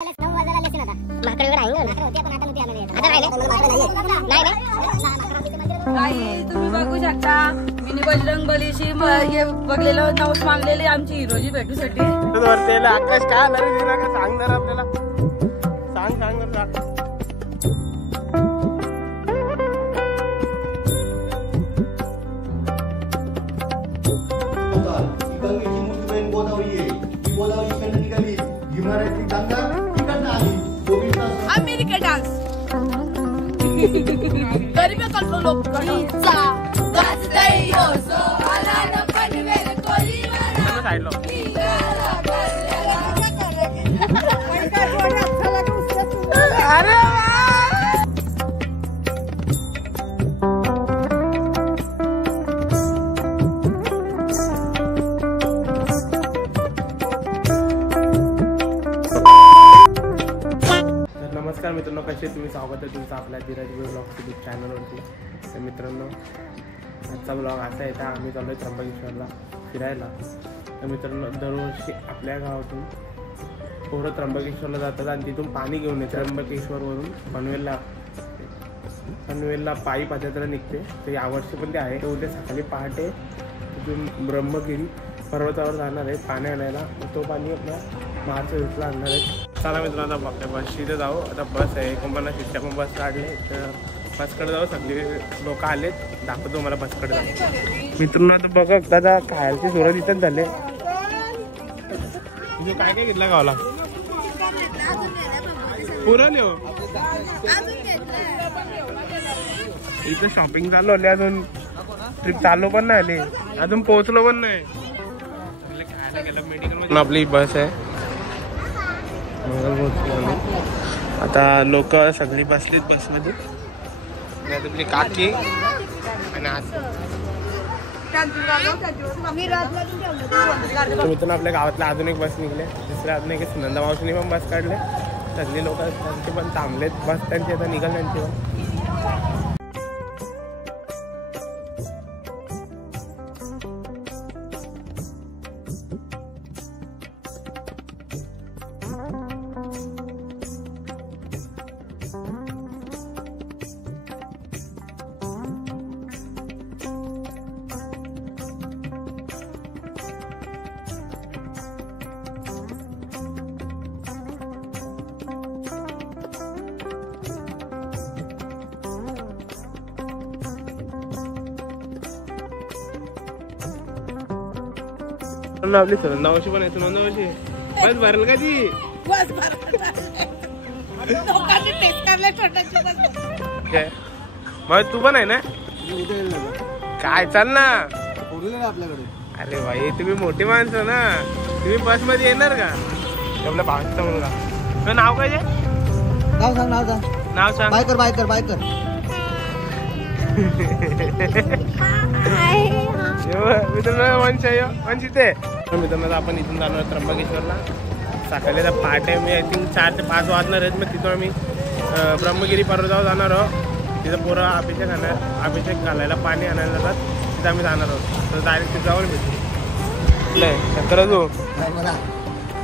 तुम्ही बघू शकता मिनी बजरंग बलीशी बघलेलं नवस मागलेली आमची हिरोजी भेटूसाठी आकाश काय सांगणार आपल्याला सांग अमेरिका डान्स गरीब लोक नमस्कार मित्रांनो, कसे तुम्ही? स्वागत आहे तुमचं आपल्या धीरज ब्लॉग यूट्यूब चॅनलवरती. तर मित्रांनो, आजचा ब्लॉग असा आहे, आम्ही चाललो आहे त्र्यंबकेश्वरला फिरायला. तर मित्रांनो, दरवर्षी आपल्या गावातून पोरं त्र्यंबकेश्वरला जातात आणि तिथून पाणी घेऊन येतात. त्र्यंबकेश्वरवरून पनवेलला पायी पादयात्रा निघते. तर यावर्षी पण ते आहे. उद्या सकाळी पहाटे तिथून ब्रह्मगिरी पर्वतावर जाणार आहे पाणी आणायला. तो पाणी आपल्या महाराष्ट्राला आणणार आहे. चला मित्रांनो, आता आपल्या बसशी इथे जाऊ. आता बस आहे, एकोणपन्नास शिट्ट्या पण बस काढले. तर बसकडे जाऊ. सगळे लोक आलेत, दाखवतो मला बसकडे जाऊ. मित्रांनो, आता बघा दादा खायची सुरुवात इथंच झाले. तुझं काय काय घेतलं गावाला? पुरले हो इथं शॉपिंग चालू आले, अजून ट्रिप चालू पण नाही आली, अजून पोहोचलो पण नाही. खायला गेलं मेडिकल. आपली बस आहे, आता लोक सगळी बसलीत बसमध्ये. आपली काकी आणि मित्रांनो, आपल्या गावातल्या अजून एक बस निघले. दुसऱ्या अजून एक नंदा मावशीने पण बस काढले. सगळी लोक त्यांचे पण थांबलेत, बस त्यांची आता निघाल त्यांची पण. आपली सुनंदावशी पण आहे. सुनंदावशी बस भरल का ती? मग तू पण आहे ना? काय चाल ना आपल्याकडे. अरे भाई, तुम्ही मोठी माणसं ना, तुम्ही बस मध्ये येणार का? आपल्या भावाचा मुलगा. तुझं नाव काय? नाव सांग. नाव सांग. बायकर. मित्रांनो, मित्रांनो, आपण इथून जाणार त्र्यंबकेश्वरला. सकाळी तर पहाटे मी आय थिंक 4 ते 5 वाजणार आहेत. मग तिथून आम्ही ब्रह्मगिरी पर्वतावर जाणार आहोत. तिथं पोरं अभिषेक घालायला पाणी आणायला जातात. तिथं आम्ही जाणार आहोत. तर डायरेक्ट तिथं जाऊन भेटू. शंकर तू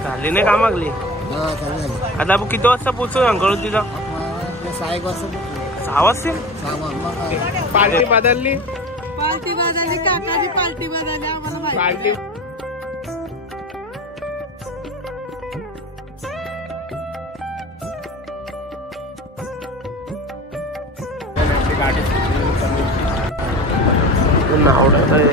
झाली नाही का मागली? आता आपण किती वाजता पोहोचू सांगू तिथं? 6 वाजता. पार्टी बदलली काकाची. पार्टी बदलली आम्हाला पार्टी. गाडी आवडत आहे.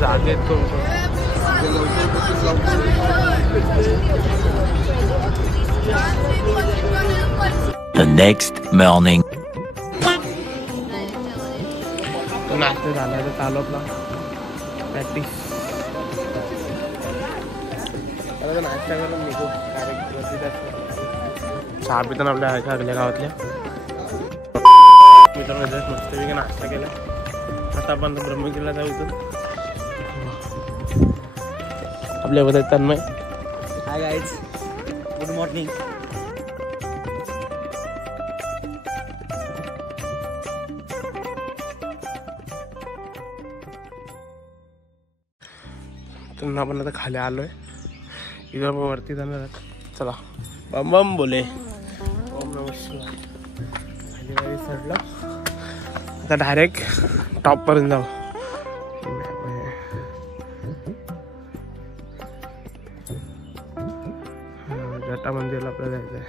जागेत The next morning. नाश्ता झाला तर चालू आपला प्रॅक्टिस. नाश्ता करून निघू चहा पिताना आपल्या लागल्या गावातल्या. मित्रांनो, मस्तपैकी नाश्ता केला. आता आपण ब्रह्मगिरीला जाऊ. इथून आपल्या बद्दल Tanmay. Hi guys, good morning. तर आपण आता खाली आलोय. इथं आपण वरती जाणार आहोत. चला बम बम बोले. ओम नमः शिवाय. खाली गाडी चढलो आता डायरेक्ट टॉप पर्यंत जाऊ. जटा मंदिरला आपल्याला जायचं आहे.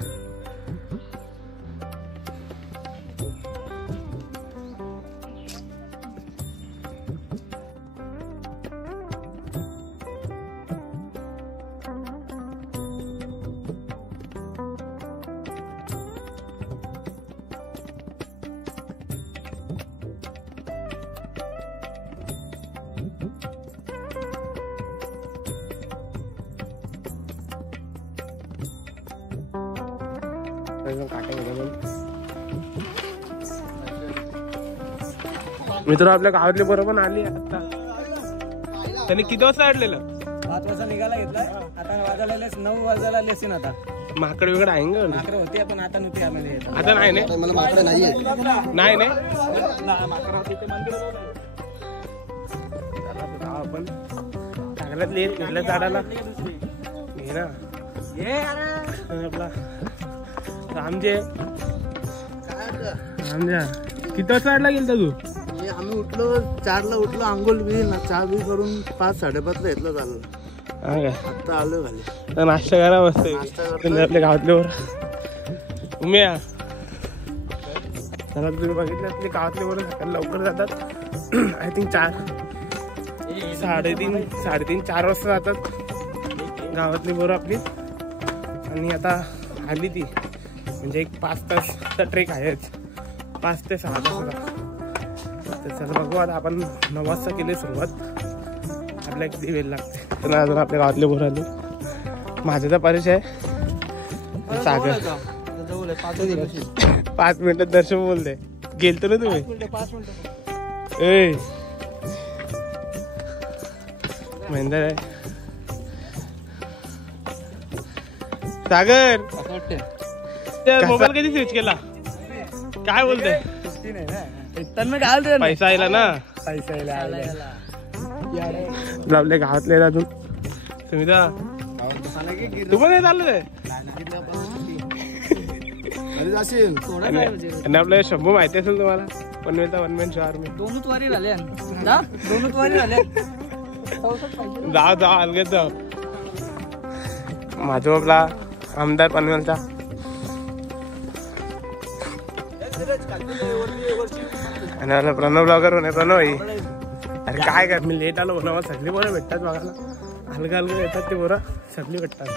मित्र आपल्या गावातले बरोबर पण आली आता. त्यांनी किती वाजता अडलेलं? 5 वाजता निघाला घेतलाय. आता वाजायला 9 वाजायला लेसीन. आता माकड वेगळं आहे का? माकडं होती पण आता नव्हती आम्हाला. आता नाही ना? मला माकडं नाहीये. नाही ना आपण चांगल्यात कुठल्या झाडाला घे ना आपला रामजे. रामजा किती वाजता अडला गेलता तू? आम्ही उठलो 4ला उठलो. आंघोळ बी चहा बी करून 5-5:30 घेतलं झालं. आता आलो खाली. तर नाश्ता करा मस्त आपल्या गावातले वर उम्या. तर तुम्ही बघितलं आपले गावातले वर सकाळी लवकर जातात. आय थिंक 3:30-4 वाजता जातात गावातली पोरं आपली. आणि आता आली ती म्हणजे एक 5 तासचा ट्रेक आहेच. 5 ते 6 तासाचा. तर चला बघू आता आपण 9 वाजता केली सुरुवात. आपल्याला किती वेळ लागते. तर अजून आपल्या गावातले पोरं आले. माझा परिचय सागर. 5 मिनिटात दर्शन बोलते. गेलतो ना तुम्ही? 5 महेंद्र आहे. सागर मोबाईल कधी स्विच केला? काय बोलते? पैसा आला ना? आपल्या गावातले अजून सुमिता तू पण नाही चाललं. आणि आपल्या शंभू माहिती असेल तुम्हाला. पनवेलचा 1 मॅन शो आर्मी. दोनच वारी झाल्या. दोनच वारी झाल्या. जाऊ अलगेच जाऊ. माझा आपला आमदार पनवेलचा. आणि मला प्रणव ब्लॉगर होणे. प्रणव अरे काय काय मी लेट आलो ना. सगळी पोरं भेटतात बघायला. हलका हलका येतात ते पोरं सगळी भेटतात.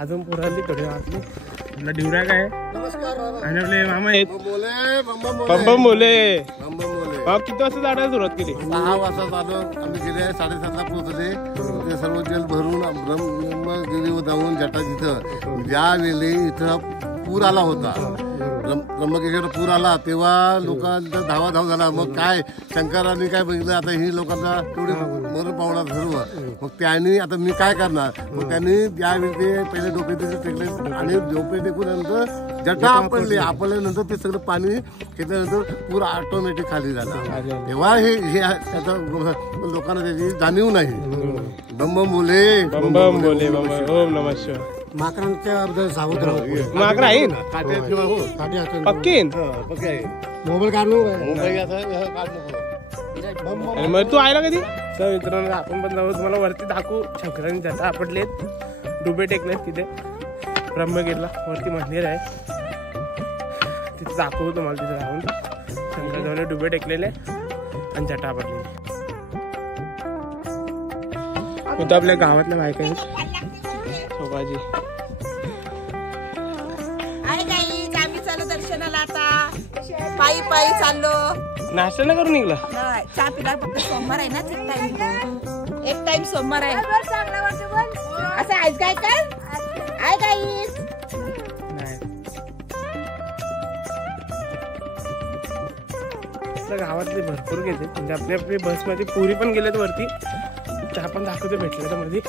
अजून पोरं आली थोडी आपली. आपला डिवऱ्या काय आणि आपले मामा आहेत बंबम बोले. किती वाजता जाण्याला सुरुवात केली? 6 वाजता आलो आम्ही. गेले 7:30ला पोहोचले. ते सर्व जल भरून ब्रह्मगिरी जाऊन जटा जिथं ज्या वेळी इथं पूर आला होता. त्र्यंबकेश्वर पूर आला तेव्हा लोकांचा धावाधाव झाला. मग काय शंकरांनी काय बघितलं आता ही लोकांना तेवढी मरण पावणार सर्व. मग त्यांनी आता मी काय करणार. मग त्यांनी ज्यावेळी ते पहिले डोके टेकले आणि डोके टेकूनंतर जटा आपडली. आपल्यानंतर ते सगळं पाणी घेतल्यानंतर पूर ऑटोमॅटिक खाली झाला. तेव्हा हे त्याचा लोकांना त्याची जाणीव नाही. बंबम बोले बंबम बोले. ओम नमः शिवाय. माकडांच्या सावध राहू. माकड आहे पक्कीन. मोबाईल काढलो. आणि मग तू आयला कधी? तर मित्रांनो आपण पण जाऊ. तुम्हाला वरती दाखवू. शंकरांनी जटा आपडलेत. डुबे टेकलेत तिथे ब्रह्मगिरीला. वरती मंदिर आहे तिथे दाखवू तुम्हाला. तिथे राहून शंकराने डुबे टेकलेले आणि जटा आपडलेली. होतं आपल्या गावातल्या बायका शोभाजी. आम्ही चाललो दर्शनाला. आता पायी पायी चाललो. नाश्ता नाही करून निघला? चहा पिला. फक्त सोमवार आहे ना. एक टाइम सोमवार आहे. असं आहेच काय काय आहे काही गावातले भरपूर गेले. म्हणजे आपली आपली बसमध्ये पुरी पण गेलेत वरती. चहा पण दाखवते भेटले तर मध्ये.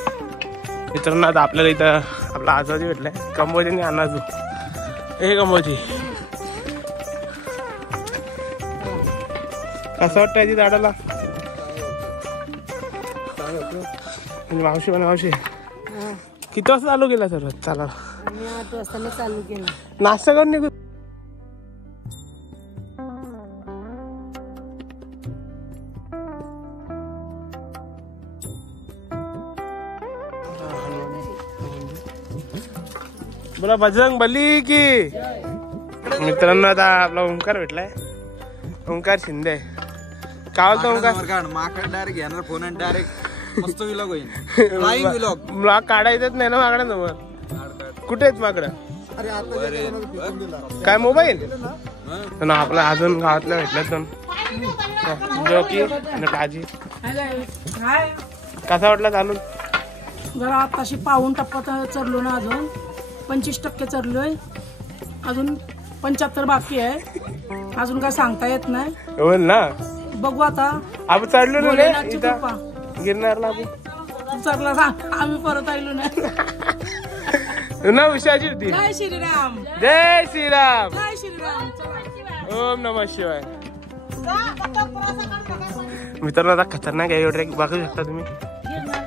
मित्रांनो आता आपल्याला इथं आपला आजोजी भेटलाय. कंबोजी आणि अनाजू. हे कंबोजी कसं वाटतं याची झाडाला? मावशी पण मावशी किती वाजता चालू केला सर्व चाला? मी 8 वाजता चालू केलं. नाश्ता करून निघू. बोला बजरंग बली की. मित्रांनो आता आपला ओंकार भेटलाय. ओंकार शिंदे. काय बोलतो ओंकार? माकड डायरेक्ट घेणार फोन आणि डायरेक्ट मस्त विलॉग होईल. Live vlog. ब्लॉग काढायचंच नाही ना माकडं समोर. कुठे आहेत माकडं? काय मोबाईल ना आपला अजून गावातल्या भेटलं जो की काजी. कसा वाटला चालून? जरा आताशी पाऊण टप्पा चढलो ना, अजून 25% चढलोय, अजून 75 बाकी आहे. अजून काय सांगता येत नाही. होईल ना, बघू आता. आपण चढलो ना भोलेनाथची कृपा. गिरणारला आपण चढला सांग, आम्ही परत आलो नाही. ना विषयाची होती. जय श्रीराम. जय श्रीराम. जय श्रीराम. ओम नमः शिवाय. मित्रांनो आता खतरनाक आहे ट्रेक बघू शकता तुम्ही.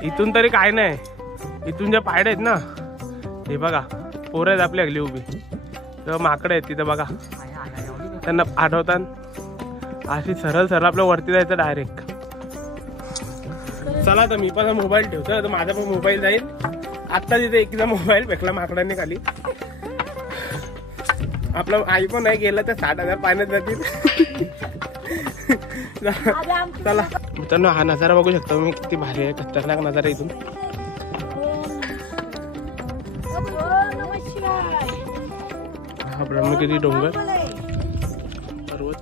इथून तरी काय नाही, इथून ज्या पायड्या आहेत ना हे बघा, पोरं आहेत आपली अगली उभी, तेव्हा माकडं आहेत तिथं बघा, त्यांना आठवतात. अशी सरळ सरळ आपल्या वरती जायचं डायरेक्ट. चला तर मी पण मोबाईल ठेवतो, तर माझा पण मोबाईल जाईल. आत्ता तिथे एकीचा मोबाईल फेकला माकडांनी खाली. आपला आयफोन आहे गेला तर 60,000 पाण्यात जातील. चला मित्रांनो, हा नजारा बघू शकता मी, किती भारी आहे, खतरनाक नजारा इथून. हा ब्रह्मगिरी डोंगर पर्वत.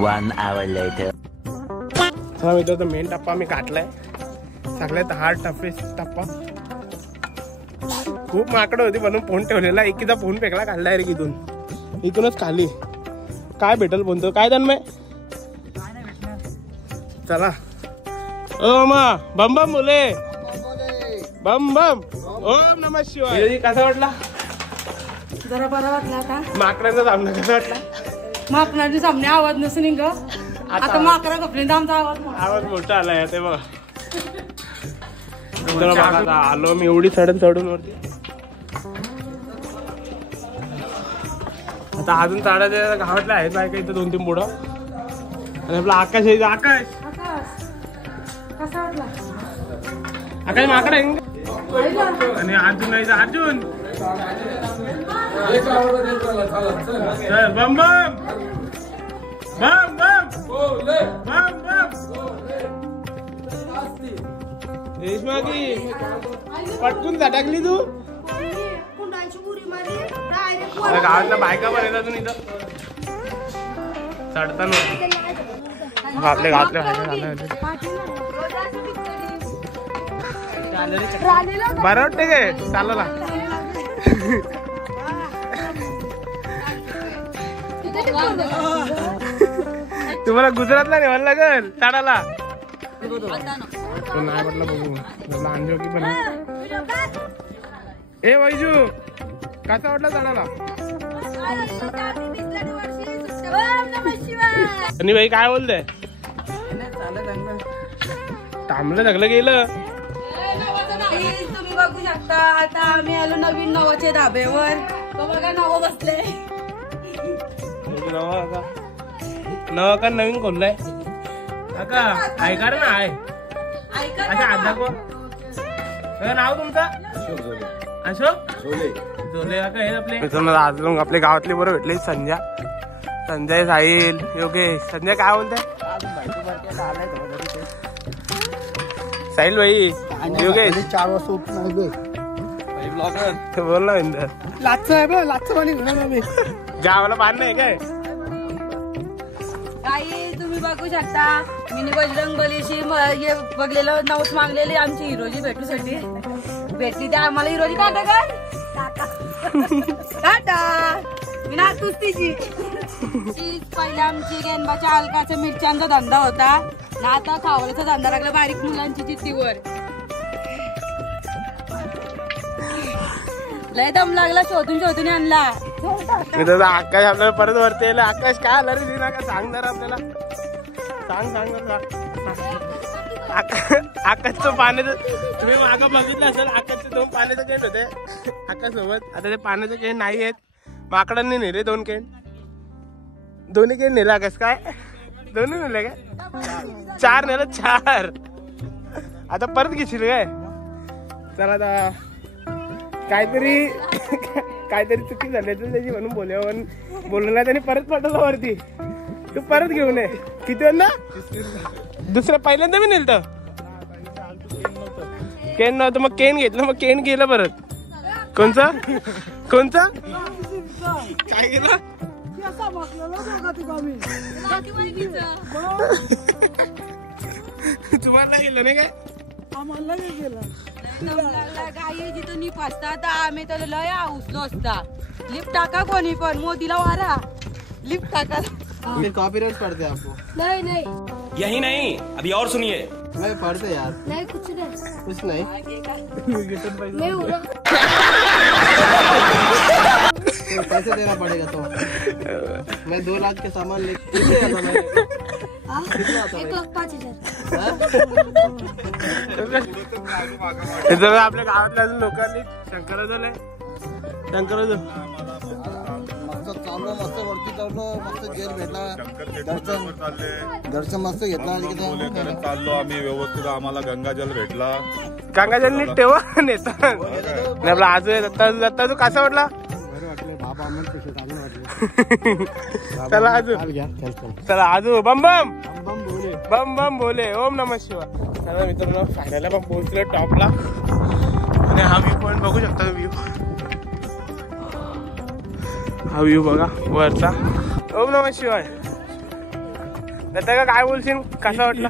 1 hour later. चला मित्रांनो, मेन टप्पा मी काढलाय, सगळ्यात हार्ड टप्पा. खूप माकडं होती म्हणून फोन ठेवलेला, एकीचा फोन फेकला काढलाय रे इथून, इथूनच खाली. काय भेटल बोलतो काय तन्मय? चला ओ मा बम बम बोले, बम बम. ओम नमः शिवाय. कसा वाटला? जरा बरा वाटला. आता माकडांचा सामना कसा वाटला? माकडांच्या सामने आवाज नसून निघ. आता माकडा कपड्यांचा आमचा आवाज मोठा आलाय ते बघा. आता आलो मी एवढी चढून वरती. आता अजून चढायचं गावातल्या आहेत बाय का इथं 2-3 पुढं. आणि आपला आकाश आहे. आकाश कसा वाटला? आकाश माकड आहे. आणि अर्जुन आहे. अर्जुन बम बम बम बम बम बम. रेशमा की पटकून झटकली तू. गावातल्या बायका पण येतात इथं चढताना. आपल्या गावातल्या बरं वाटते काय चालायला? तुम्हाला गुजरातला नेवायला लागल चढायला. नाही म्हटलं बघू अंजोकी पण. ए वैजू कसा वाटला चढायला? आणि भाई काय बोलते? थांबलं सगळं गेलं. तुम्ही बघू शकता, आता आम्ही आलो नवीन नवाच्या धाब्यावर. बघा नवं बसले. नवा का नवीन खोललाय का? ऐका ना आहे. अच्छा आज दाखव. नाव तुमचं? अशोक झोले काका हे आपले मित्रांनो. आज लोक आपल्या गावातले बरं भेटले. संजय साहिल योगेश. संजय काय बोलताय? साहिल भाई योगेश 4 वाजता बोल ना इंदर. लाच आहे बघ, लाच पाणी गावाला पाणी नाही काय? काही तुम्ही बघू शकता, मिनी बजरंग बलीशी बघलेलं नवस मागलेली आमची हिरोजी भेटूसाठी भेटली. त्या आम्हाला हिरोजी टाटा कर टाटा. मी नातूच तिची. पहिल्या आमची गेंबाच्या अलकाचा मिरच्यांचा धंदा होता ना, आता खावल्याचा धंदा लागला बारीक मुलांची चित्तीवर. लय दम लागला, शोधून आणला. आकाश आपल्याला परत वरती यायला. आकाश काय आला रे दिना का? सांग जरा आपल्याला, सांग आकाशचं पाण्याचं तुम्ही मागं बघितलं असेल, आकाशचे 2 पाण्याचे केंड होते आकाशसोबत. आता ते पाण्याचे केंड नाही आहेत, माकडांनी नेले 2 केंड. दोन्ही केंड नेला आकाश काय? दोन्ही नेले काय? 4 नेलं 4. आता परत घेशील काय? चला आता काहीतरी चुकी झाली त्याची म्हणून बोललो नाही त्यांनी परत पाठवलं वरती. तू परत घेऊन ये. किती वेळ ना? दुसऱ्या पहिल्यांदा मी नेलतं केन नव्हतं, मग केन घेतलं, मग केन गेलं परत. कोणचा काय गेलं? तुम्हाला गेलं नाही काय? आम्हाला नाही गेलं. गाई जिथं नीप असतात आम्ही तर लय उचलो असता. लिफ्ट टाका कोणी पण, मोदीला वारा लिफ्ट टाका. कॉपीराइट पड़ते हैं आपको? नाही यही नहीं, अभी और सुनिए। नहीं पढ़ते यार, नाही कुछ नाही. कुछ नहीं। तो पैसे देना पड़ेगा तो मैं 2 लाख के सामान लेके कितना आपल्या गावातल्या लोकांनी शंकर झाले. चाललो मस्त वरती चाललो, मस्त जेल भेटला, दर्शन मस्त घेतला. चाललो आम्ही व्यवस्थित, आम्हाला गंगाजल भेटला. गंगाजल नीट ठेवा नेता. आपला आजू आहे दत्ता तू कसा वाटला? चला आजू बम बम बोले ओम नमः शिवाय. चला मित्रांनो फायनल आपण पोहोचलो टॉपला आणि हा व्ह्यू पॉइंट बघू शकता. हा व्ह्यू बघा वरचा. ओम नमः शिवाय. दत्ता का काय बोलशील, कसा वाटला?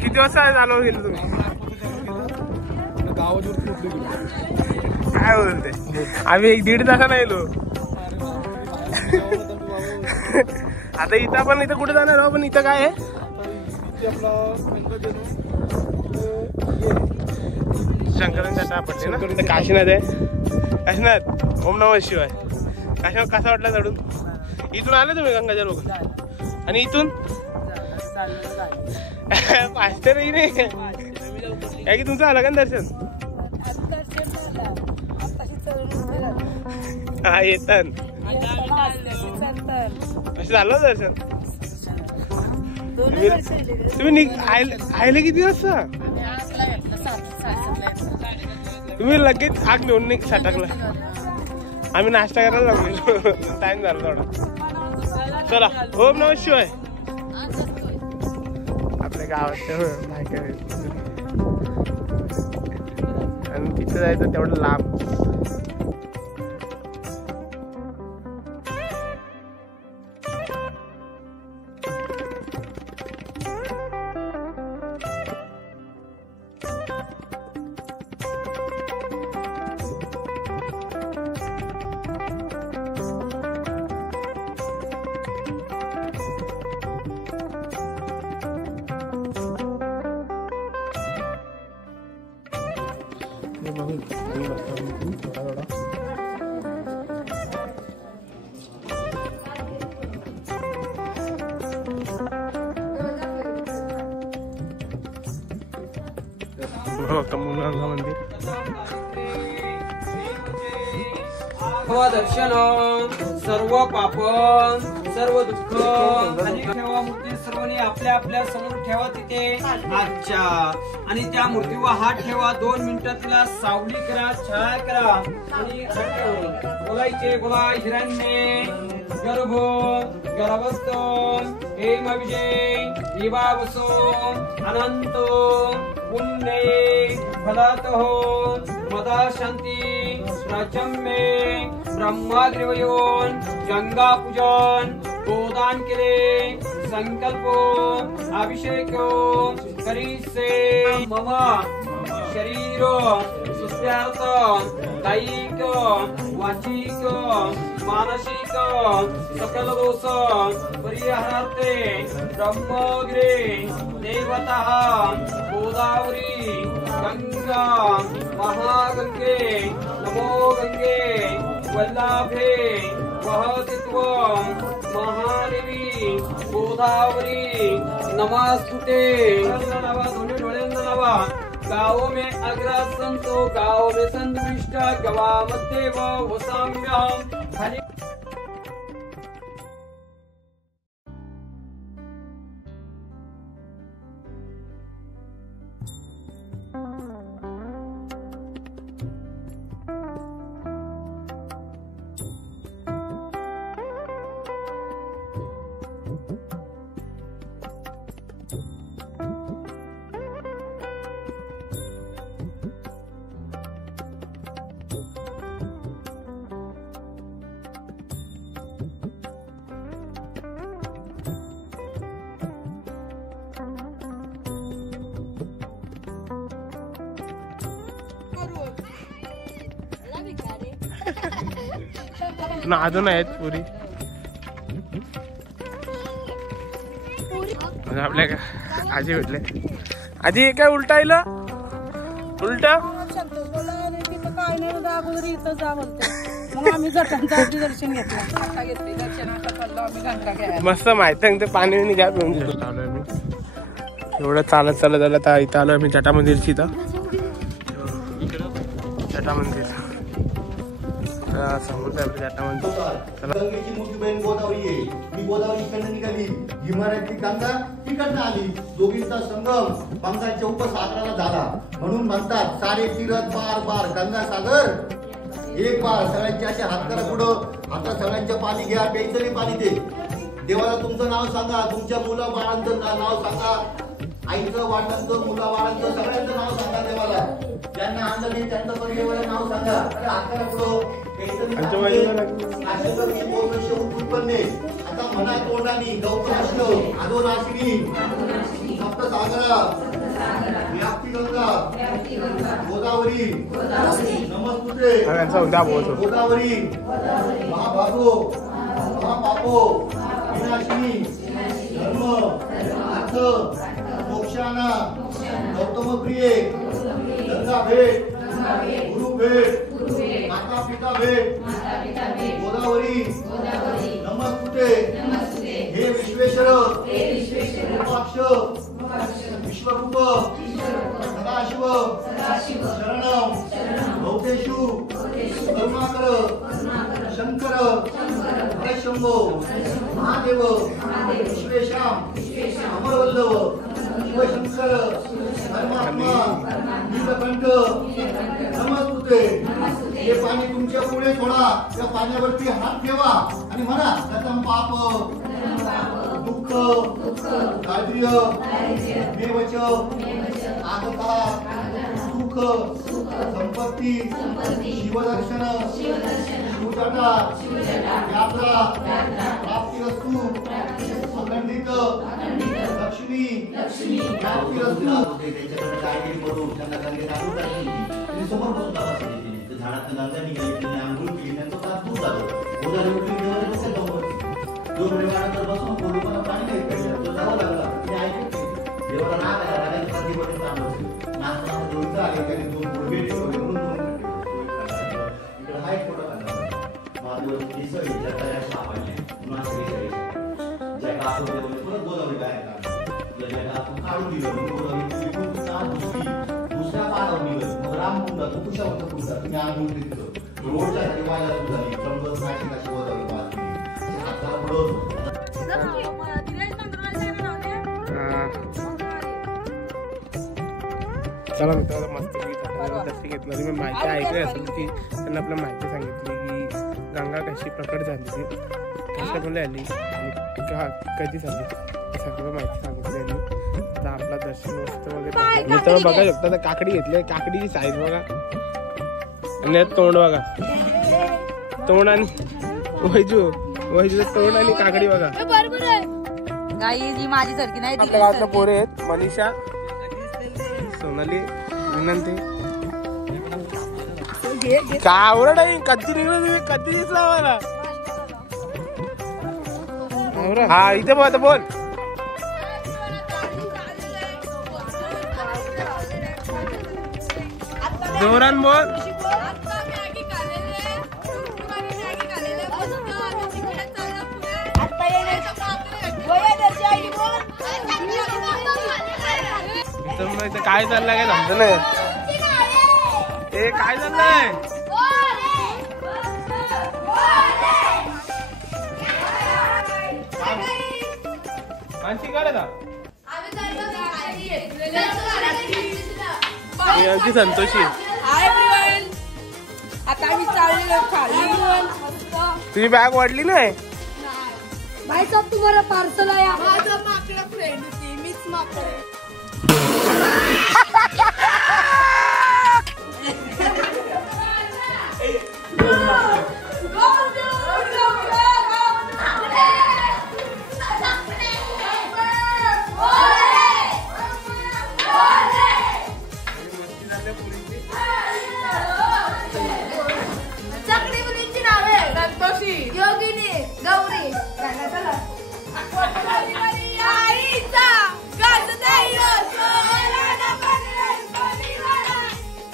किती वाजता चालू गेलो तुम्ही? काय बोलते? आम्ही 1-1.5 तासाने येलो. आता इथं कुठे जाणार आहो? पण इथं काय आहे? शंकरांच्या टापडले ना, काशीनाथ आहे. काशीनाथ ओम नमः शिवाय. काशीनाथ कसा वाटला चढून? इथून आले तुम्ही गंगाजल लोक आणि इथून 5 तर नाही काय की तुमचं आलं का दर्शन? हा येतात असं झालं दर्शन. तुम्ही आयले किती वाजता? तुम्ही लगेच आग घेऊन नाही सटकला. आम्ही नाश्ता करायला लागलो, टाइम झाला थोडा. चला ओम नमः शिवाय. आपल्या गावात आणि तिथे जायचं तेवढं लांब. दर्शन सर्व पाप सर्व दुःख ठेवा. मूर्ती सर्वांनी आपल्या आपल्या समोर ठेवा तिथे आजच्या, आणि त्या मूर्तीवर हात ठेवा. 2 मिनिटं तिला सावली करा, छाया करा आणि बोलायचे. बोला हिरण्ये गर्भस्थ हेम विजय विवावसो अनंत पुण्ये फलात हो मदा शांती प्रचम्मे ब्रह्माग्रिवयोन गंगा पूजन गोदान केले. संकल्प अभिषेक करीसे मम शरीर सुस्वार्थ दैहिक वाचिक मानसिक सकल दोष परिहारार्थे ब्रह्मगिरे देवता गोदावरी गंगा महागंगे नमो गंगे वल्लभे वहतित्व महादेवी गोदावरी नमस्तुते दोन्ही डोळ्यांना लावा गाओ में अग्रा संतो गाओ में संतुष्ट गवामध्ये वसाम्यहम खाली ना अजून आहेत पुरी आपल्या आजी भेटले. आजी काय उलटा आलं उलटा काय नाही अगोदर इथं जा बोलते. मग आम्ही जटांचं दर्शन घेतलं. मस्त माहिती आहे ते पाणी बिणी घ्या पिऊन आलोय मी. एवढं चालत चालत आलं तर इथं आलोय मी जटा मंदिरची. इथं जटा मंदिर समोर जटा मंदिर. गंगेची मोठी बहीण गोदावरी आहे. ही गोदावरी इकडनं निघाली, हिमालयातली गंगा तिकडनं आली. दोघींचा संगम बंगालच्या उपसागराला झाला. म्हणून म्हणतात सारे तीरथ बार बार गंगा सागर एक बार. सगळ्यांच्या अशा हात करा पुढं. आता सगळ्यांच्या पाणी घ्या. प्यायचं नाही पाणी ते. देवाला तुमचं नाव सांगा. तुमच्या मुलं बाळांचं नाव सांगा. आईचं वाटांचं मुला बाळांचं सगळ्यांचं नाव सांगा देवाला. ज्यांना आणलं नाही त्यांचं पण देवाला नाव सांगा. हात करा पुढं. आता म्हणा तोंडानी गौप्रश्न अधोनाशिनी सप्तसागरा व्याप्ती गंगा गोदावरी नमस्ते गोदावरी महाभागो महापापो विनाशिनी धर्म अर्थ मोक्षाना गौतम प्रिये गंगा भेट गुरु भेट माता पिता भेट गोदावरी नमस्ते हे विश्वेश्वर रूपाक्ष विश्वरूप सदाशिव शरणम भौतेषु करुणाकर शंकर हरशंभो महादेव विश्वेशाम अमरवल्लभ शिवशंकर परमात्मा नीलकंठ नमस्ते. हे पाणी तुमच्या पुढे सोडा. त्या पाण्यावरती हात ठेवा आणि म्हणा कथम पाप दुःख दारिद्र्य मेवच आगता सुख संपत्ती शिवदर्शन शिवजटा यात्रा प्राप्तिरस्तु अखंडित लक्ष्मी प्राप्तिरस्तु. त्याच्याकडे काहीतरी करू त्यांना गंगेत आंघोळ टाकली. समोर बसून झाडात गंगा निघाली. त्यांनी आंघोळ केली. त्यांचं पाप दूर झालं. गोदावरी उठली देवाला कसं जमवलं. जो परिवारात जर बसून बोलू मला पाणी नाही प्यायचं. तो जावं लागला. ते ऐकत नाही. देवाला नाक आला लागेल. प्रतिपती चालवते नाचताना जोडीचं आले. त्याने दोन गुडघे ठेवले म्हणून इकडे हा एक फोटो काढला. महादेव दिसळ जटाया सापडले. जगा असं परत गोदावरी बाहेर काढली. जगा काढून दिलं. गोदावरी दुसऱ्या पाडावर निघत. मग रामकुंडा तो कुशा होता कुंडा. तुम्ही आंघोळ घेतलं. रोडच्या वायला झाली. त्र्यंबक नाशिकाची गोदावरी बाजली. आता पुढं चला मित्रांनो मस्त दर्शन घेतलं. मी माहिती ऐकली असेल की त्यांना आपल्या माहिती सांगितली की गंगा कशी प्रकट झाली ती कशामुळे आली आणि कधी झाली हे सगळं माहिती सांगितली. आता आपला दर्शन मस्त वगैरे मित्र बघा शकता. तर काकडी घेतली. काकडीची साईज बघा आणि तोंड बघा. तोंड आणि वैजूचं तोंड आणि काकडी बघा. गाई जी माझी सारखी नाही. आपल्या गावातल्या पोरे आहेत मनीषा सोनाली विनंती का आवड आहे. कधी निघलं कधी दिसला आम्हाला. हा इथे बोल बोल. जोरान बोल. मित्रांनो काय चाललंय काय समजत नाही. ए काय चाललंय? मानसी काय रे आमची संतोषी. Hi everyone. आता आम्ही चाललेलो खाली. तुझी बॅग वाढली नाही? भाई साहब तुम्हारा पार्सल आया. माझा माकडा फ्रेंड होती. मीच माकडे. चकडी मुलींची नावे संतोषी, योगिनी, गौरी. आईचा गाज देयो सोहराला बनवेल परिवारा.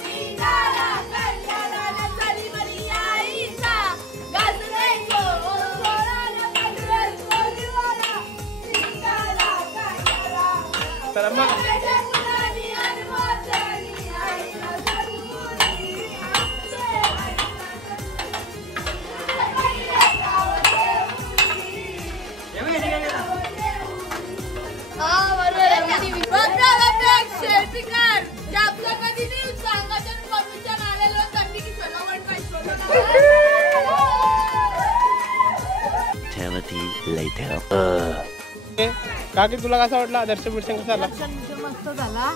सीताला कल्याणाला चली बरी. आईचा गाज देयो सोहराला बनवेल परिवारा. सीताला कल्याणाला. चला मग. काकी तुला कसा वाटला? दर्शन बिर्शन कसा झाला? मस्त झाला.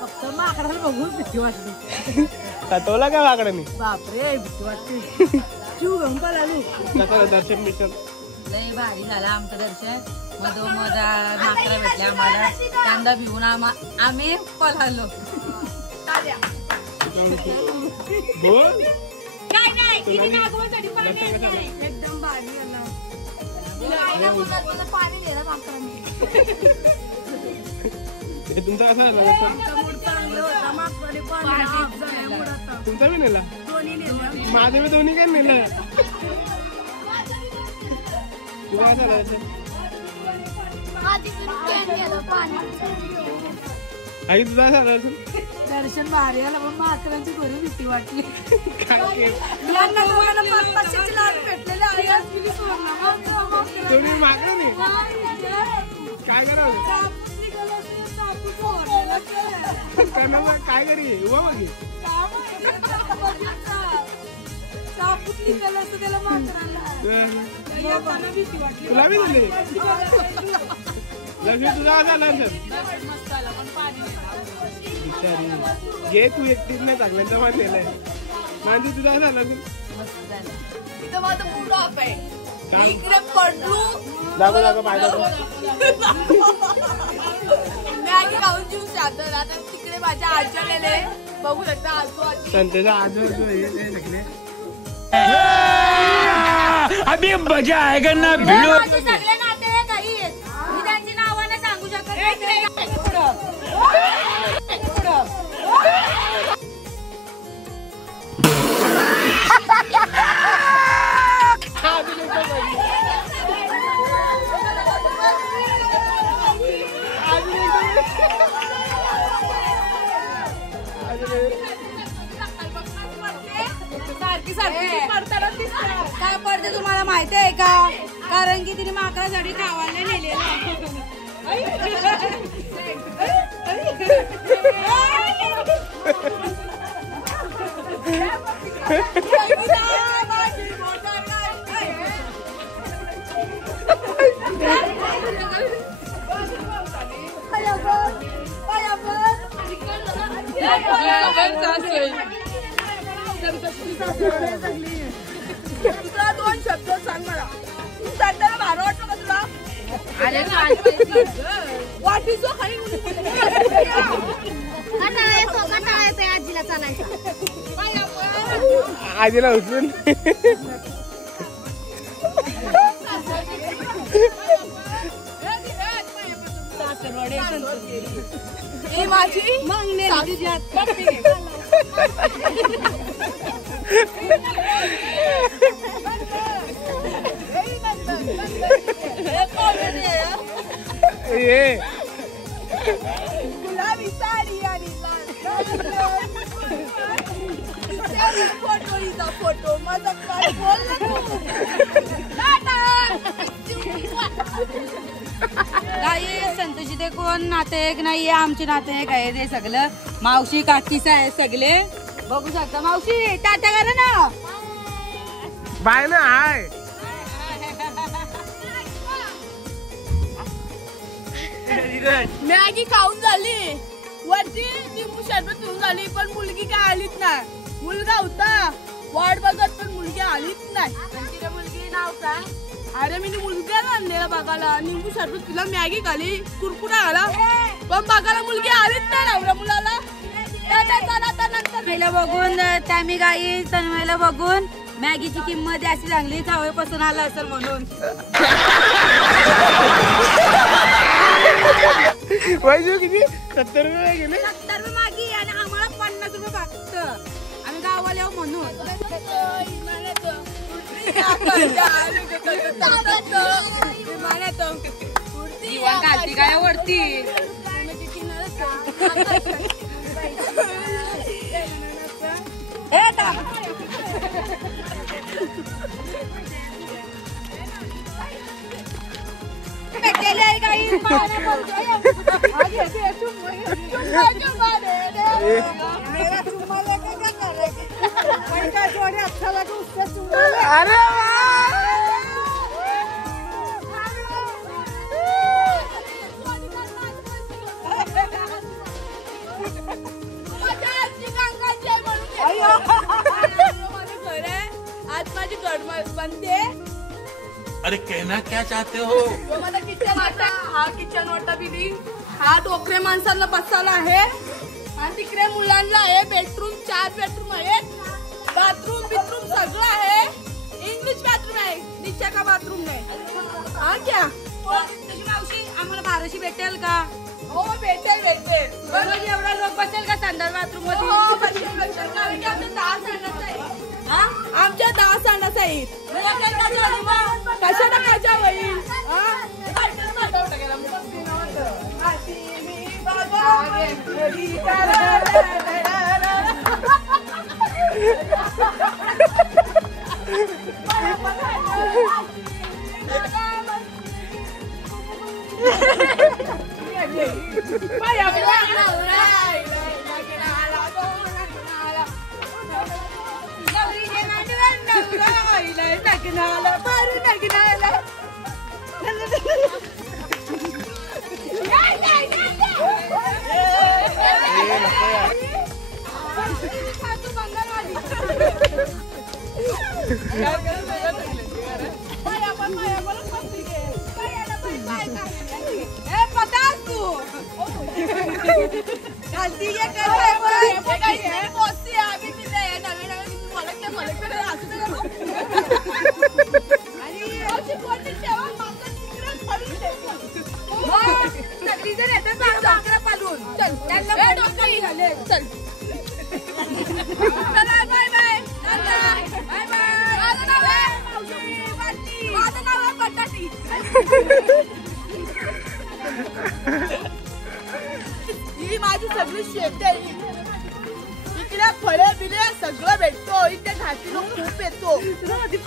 फक्त माकडाला बघून भीती वाटली. सतवला का माकडाने? बापरे भीती वाटली. जीव घेऊन पळालो. कसं दर्शन बिर्शन? लय भारी झालं आमचं दर्शन. मधोमध माकडा भेटले आम्हाला. कांदा भिवून आम्ही पळालो. बोल. काय नाही तिने नागवसाठी पाणी आणलंय. एकदम भारी झालं. पाणी दिलं माकडाने. तुमचा कसा झाला? तुमचा बी नेला? माझं बी दोन्ही काय नेलं. तुला कसा झाला? आई तुझा झाला? दर्शन भारी आलं पण माकडांची घरी भीती वाटली. तुम्ही माकडाने काय करावं? काय करी उभा बघी तुला बी झाले. लक्ष्मी तुझा कसा आला? घे तू एकटीच नाही चांगल्यांचा मान नेलाय. म्हणजे तुझा कसा आला? इथं माझं मूड ऑफ आहे. इकडे पडलो. दाखव दाखव पाय दाखव. मॅगी खाऊन जीव शांत. आता तिकडे माझ्या आजी आलेले बघू शकता. आजू संतेचा आजू सगळे अभी मजा आएगा ना भिड़ो. सगळे नाते काही मी त्यांची नावं नाही सांगू शकत. काय पडते तुम्हाला माहिती आहे का? कारण की तिने माकडासाठी खावायला नेलेलं. तुला दोन शब्द सांग मला. तू सांगताना भारी वाटलं का तुला? वाटीचो खाली आजीला चालायचं. आजीला उचलून माझी ये गुलाबीचा फोटो माझा संतोषी ते कोण नातेवाईक नाहीये, आमचे नातेवाईक आहे ते सगळं. मावशी काकीच आहे सगळे, बघू शकता. मावशी टाटा करा ना, बाय ना. हाय मॅगी खाऊन झाली, वरती लिंबू शरबत पिऊन झाली, पण मुलगी काय आलीच नाही. मुलगा होता वाट बघत, पण मुलगी आलीच नाही. मुलगी नाव काय? अरे मी मुलग्याला आणलेला बघायला, लिंबू शरबत पिला, मॅगी खाली, कुरकुरा आला, पण बघायला मुलगी आलीच नाही. नवऱ्या मुलाला तन्मयला बघून, त्यामी गाई तन्मयला बघून मॅगीची किंमत अशी चांगली चावयपासून आला असेल म्हणून. किती 70 रुपये गेले. 70 रुपये मागी आणि आम्हाला 50 रुपये फक्त. आम्ही गावाला येऊ म्हणून. घालती काय वरती. आज माझी गडमड बनते. अरे कहना क्या चाहते हो? मला किचन वाटा, हा किचन वाटा दिली, हा टोकरे माणसांना बसायला आहे, आणि तिकडे मुलांना आहे बेडरूम, 4 बेडरूम आहेत, बाथरूम बिथरूम सगळं आहे. इंग्लिश बाथरूम आहे, नीचे का बाथरूम नाही. हा क्या मावशी आम्हाला 1200 भेटेल का? हो भेटेल भेटेल. एवढा लोक बसेल का संडास बाथरूम मध्ये? हो बसेल बसेल, कारण की आमच्या 10 संडास आहेत. आमच्या 10 संडास आहेत. कशाला मजा होईल. ही माझी सगळी शेत आहे. इकडे फळे बिले सगळं भेटतो. इथे घाटी लोक खूप येतो.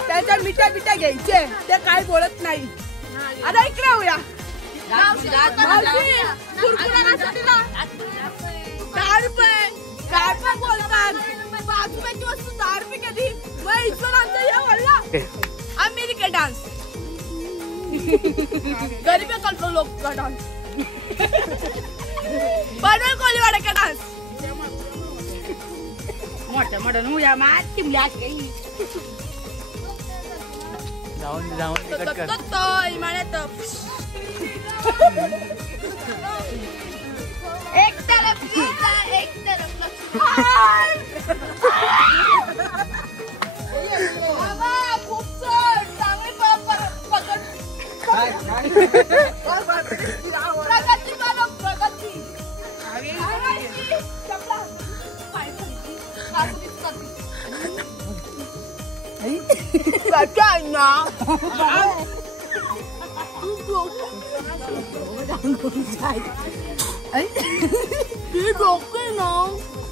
त्याच्या मिठ्या बिट्या घ्यायचे, ते काय बोलत नाही. आता इकडे येऊया. काय बोलतात 5 रुपयाची वस्तू 10 रुपये कधी. मग ईश्वरांचा हे बोलला अमेरिकन डान्स. गरीब करतो लोक का डान्स. बनवेल कोलीवाडा का डान्स. मोठ्या मोठ्या उड्या मार चिमल्या काही. एक तरफ एक तरफ खूप चांगली पकड. प्रगती करो प्रगती.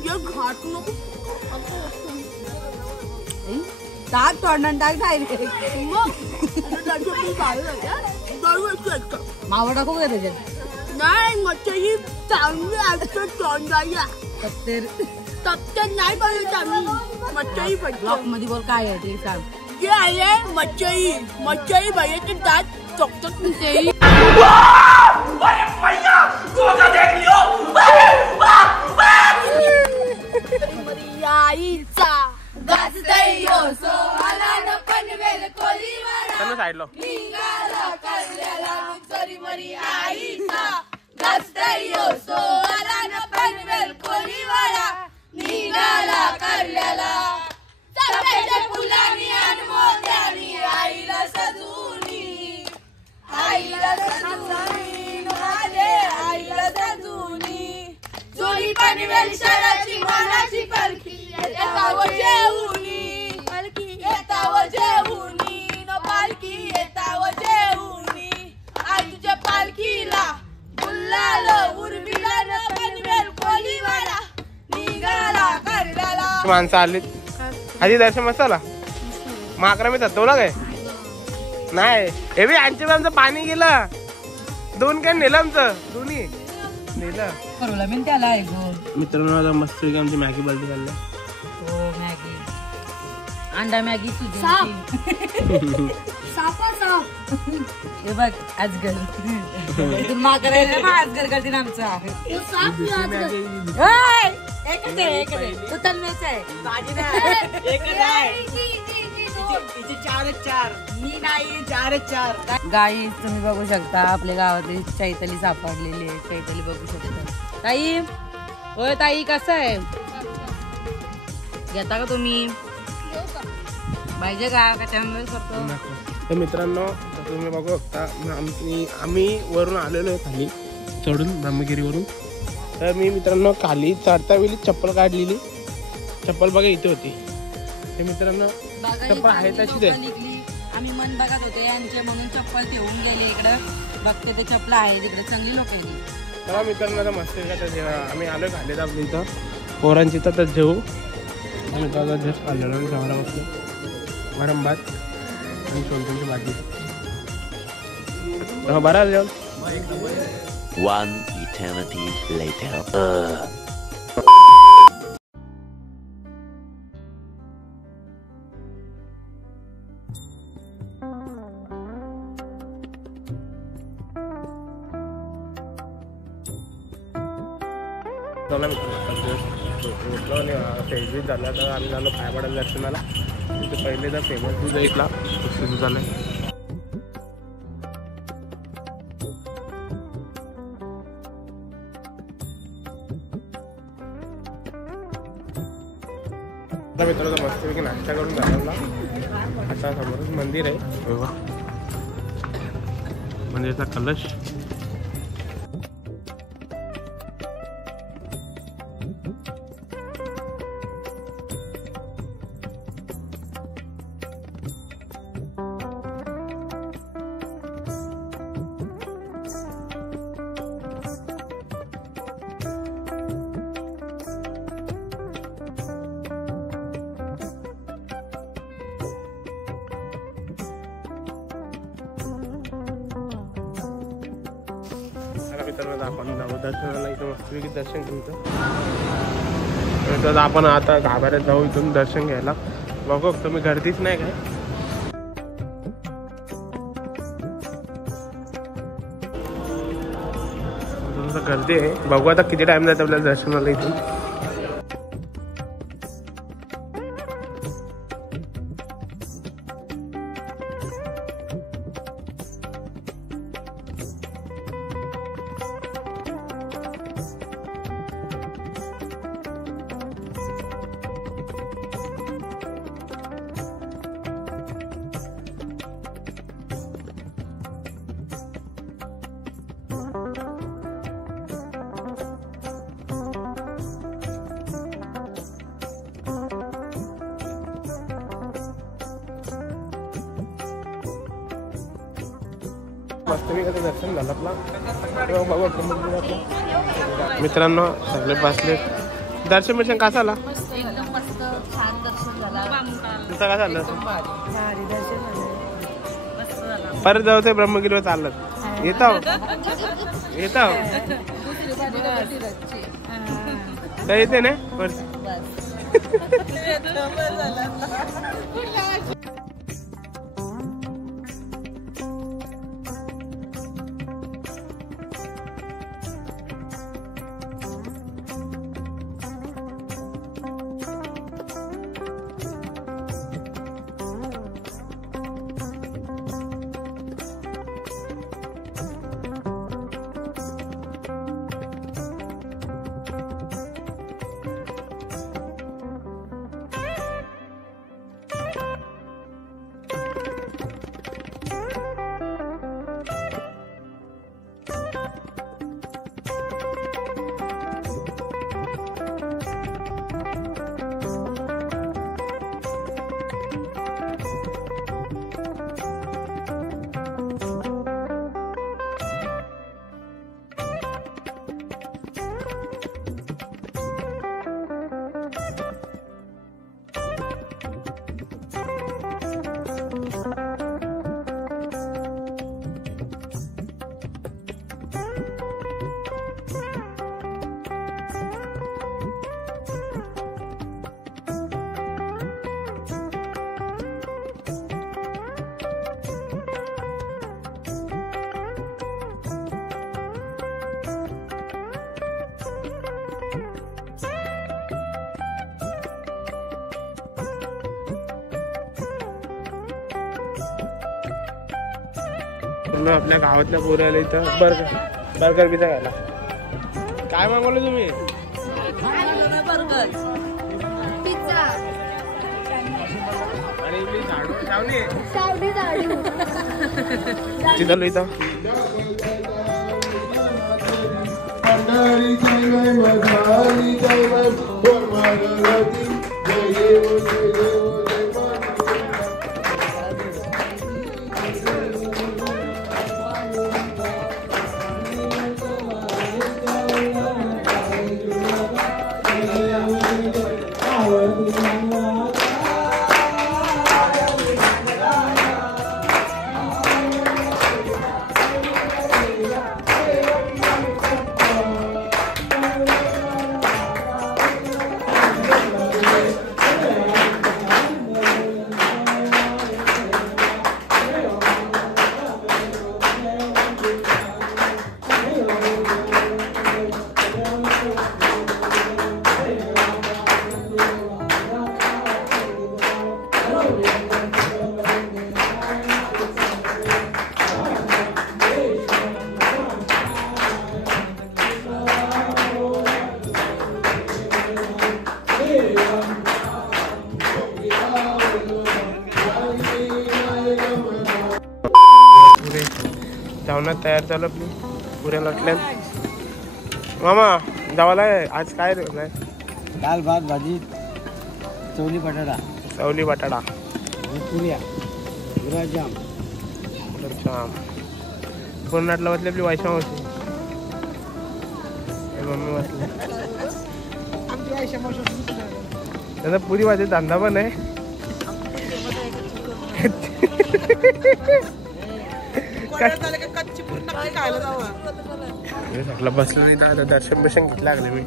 घाट नको टाक तोंडात टाक डायरेक्ट. मावा टाकू का त्याच्यात? नाही मच्छी चांगली असते तोंडाला. तप्तर नाही बनवत आम्ही मच्छी ब्लॉक मध्ये बोल काय आहे ते सांग. जे आहे मच्छी भैयाचे दात चोकचोक ते आईचा गाजतयो सोहळा न पनवेल कोलीवाडा साईडला निघाला करल्याला चरी मरी आईचा गाजतयो सोहळा न पनवेल कोलीवाडा निघाला करल्याला चाफ्याच्या फुलांनी आणि मोत्यानी आईला सजूनी आईला सजूनी माझे आईला सजूनी जोडी पनवेल शहराची मानाची पालखी येताव जेवूनी पालखी येताव जेवूनी न पालखी येताव जेवूनी आज तुझ्या पालखीला गुलाल उर्मिला न पनवेल कोलीवाडा निघाला करल्याला. माणसं आली आधी दर्शन मस्त आला. माकरा मी तत्वला काय नाही हे बी आमच्या आमचं पाणी गेलं. 2 कॅन नेलं आमचं दोन्ही नेलं. करूला मी त्याला आहे गो. मित्रांनो आता मस्त आमची मॅगी बालदी खाल्ली. हो मॅगी अंडा मॅगी तुझी. सापा साप हे बघ आजगर आजगर करतील आमचा. एकच आहे तू तन्मयच आहे भाजी नाही. मी नाही 4 गाई तुम्ही बघू शकता. आपल्या गावातली चैताली सापडलेली आहे. चैताली बघू शकता. ताई होय ताई कसं आहे घेता का तुम्ही पाहिजे का त्याच्यामुळे करतो. तर मित्रांनो तुम्ही बघू शकता आम्ही वरून आलेलो आहे खाली चढून ब्रह्मगिरीवरून. तर मी मित्रांनो खाली चढता वेळी चप्पल काढलेली. चप्पल बघा इथे होती. हे मित्रांनो चप्पल आहे तशीच आहे. आम्ही मन बघत होते यांचे म्हणून चप्पल ठेवून गेले इकडं. बघते ते चप्पल आहे तिकडे चांगली लोक आहे. तेव्हा मित्रांनो आता मस्त आम्ही आलो खाली आपल्या इथं पोरांची तर जेवू. आम्ही आता जस्ट खाल्लेलो जेवायला बसलो. गरम भात आणि सोलकढीची भाजी. बरं जेवण. One eternity later. उठलो आणि फेसबुक झाला तर आम्ही झालो पाय पडायला दर्शनाला. तिथे पहिले तर फेमस दूध ऐकला सुरू झालं. मित्रांनो मस्तपैकी नाश्ता करून झाला. आता समोरच मंदिर आहे. मंदिराचा कलश. मित्रांनो आपण जाऊ दर्शनाला. इथं मस्तपैकी दर्शन घेतो. तर आपण आता गाभाऱ्यात जाऊ इथून दर्शन घ्यायला. बघू तुम्ही गर्दीच नाही काय. गर्दी आहे. बघू आता किती टाइम जातो आपल्याला दर्शनाला इथून. मस्तपैकी दर्शन झालं आपला. मित्रांनो सगळे बसले दर्शन बिर्शन कसा झाला? एकदम मस्त छान दर्शन झाला. तुमचं काय झालं? भारी दर्शन झालं. मस्त झालं. परत जाऊ ब्रह्मगिरीवर चाललं येतो तर येते ना परत. आपल्या गावातल्या पोराला इथं बर्गर पिझ्झा खायला. काय मागवलं तुम्ही? बर्गर पिझ्झा आणि इथली सावली इथं जेवणात तयार झालं आपली पुऱ्या लटल्या. मामा जावाला आज काय दाल भात भाजी चवली बटाटा पुऱ्या गुलाबजाम पूर्णातला वाटली आपली वायशा मावशी मम्मी वाटली त्याचा पुरी भाजी धंदा पण आहे. बसलं नाही आता दर्शन बिर्शन घेतलं लागले मी.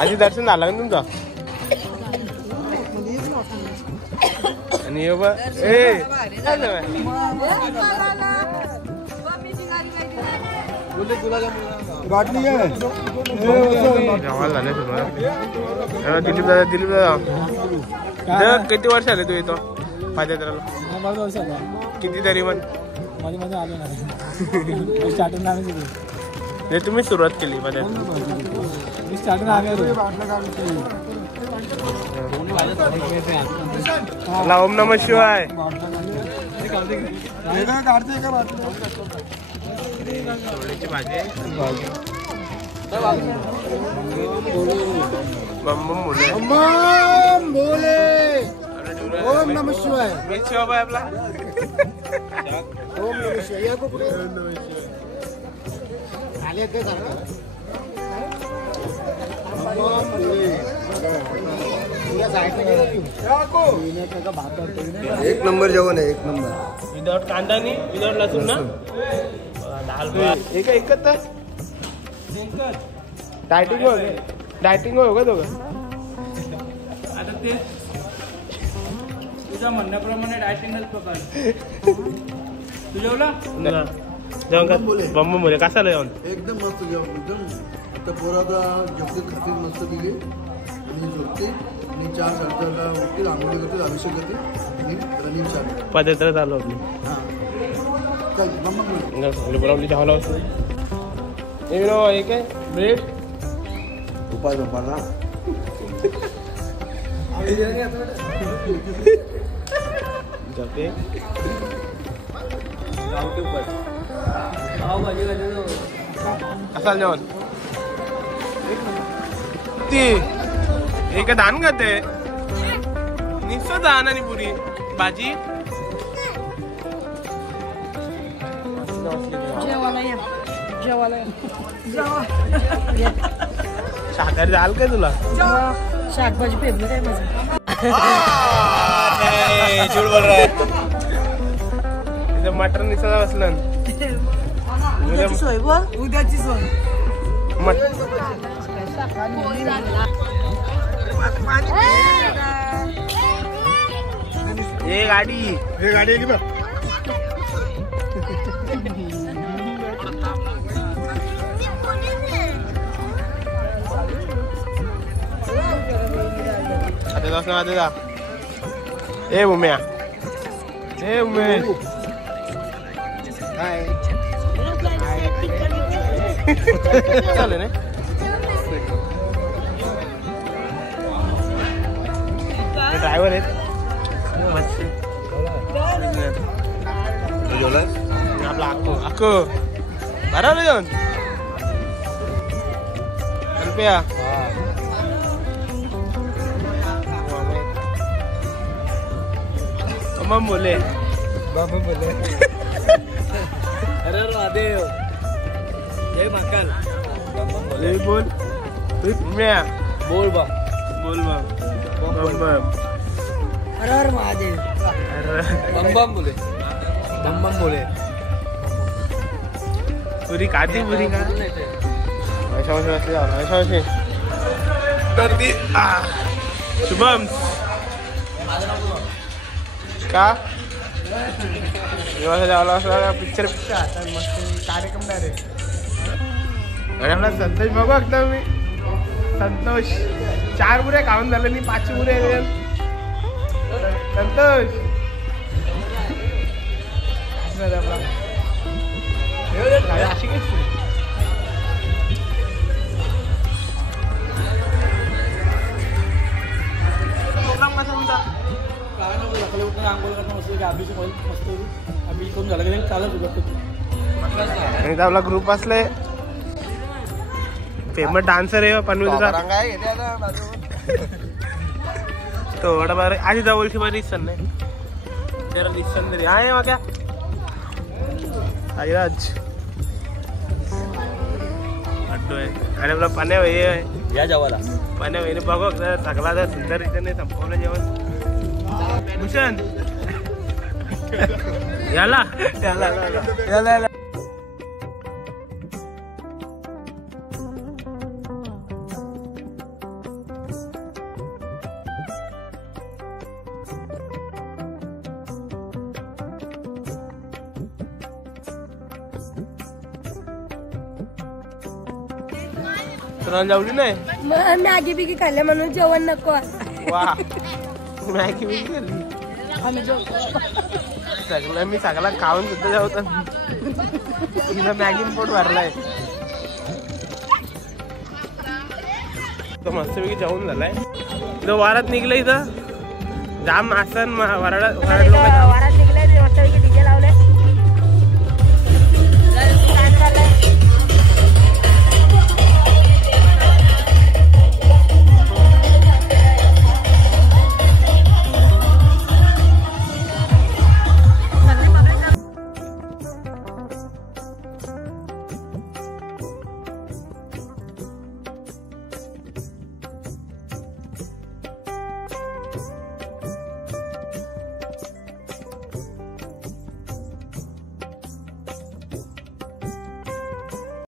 आधी दर्शन झालं ना तुमचं आणि दिलीप दादा किती वर्ष आले तू येतो पादयात्रेला? किती तरी पण तुम्ही सुरुवात केली पदयात्रेला? ओम नमः शिवाय. चोळीची भाजी ओम नमः शिवाय. मी शिवाबाई आपला ओम नमः शिवाय. एक नंबर जेवण आहे, एक नंबर. विदाउट कांदा नाही, विदाउट लसूण ना. दाल भात एकच तर डायटिंग हो का दोघं. आता ते तुझ्या म्हणण्याप्रमाणे डायटिंगच पकड. तू जेवला जेवण का बंबू मुले कसा जेवण एकदम मस्त जेवण. एकदम आता पोराला जेवते खातील मस्त दिली आणि झोपते आणि 4-4:30ला उठतील, आंघोळी करतील, अभिषेक करतील आणि रनिंग चालू. पदयात्रा चालू आपली. हां चल मम्मा आपली चावला असतो. हे काय ब्रेड उपाय झोपाला जाते असाल जेवण ती एक दान करते निसं दान आणि पुरी भाजी. शाकाहारी जाल काय तुला. शाकभाजी फेवरेट आहे माझं. झूठ बोल रहा है. मटर निसला बसलं. उद्याची सोय बोल. उद्याची सोय. हे गाडी आली बघ. ए उम्या चालेल ना. ड्रायव्हर आहेत आपला अक्को बरोबर जाऊन रुपया. बोले अरे महादेव जय महाकाल. बोल बोल बा बोल बम हर महादेव. बम बम बोले पुरी काती पुरी का तर ती शुभम का पिक्चर मस्त कार्यक्रम डायरेक्ट. आणि आपला संतोष बघू एकदा मी. संतोष 4 बुरे खाऊन झालं नाही, 5 बुरे. संतोष अशी काय प्रोग्राम कसा तुमचा. सकाळी उठून आंघोळ करणं मस्त अभिषेक मस्त अभिषेक करून झालं की चालत होतं. आणि आपला ग्रुप असले फेमस डान्सर आहे पनवेलचा तो वडा बार आधी जवळची बरी दिसन नाही जरा दिसन तरी आहे मग क्या आईराज अड्डू आहे. आणि आपला पाण्या भाई आहे या जेवायला. पाण्या भाईने बघू सगळा तर सुंदर रीतीने संपवलं जेवण. भूषण याला तुला जेवली नाही. मॅगी बिगी खाल्ले म्हणून जेवण नको. वा मॅगी बिगी खाल्ली. सगळं मी सगळा खाऊन सुद्धा जेवतो. मॅगी पोट भरलाय. मस्तपैकी जेवण झालाय. इथं वारात निघलं. इथं जाम आसन वराड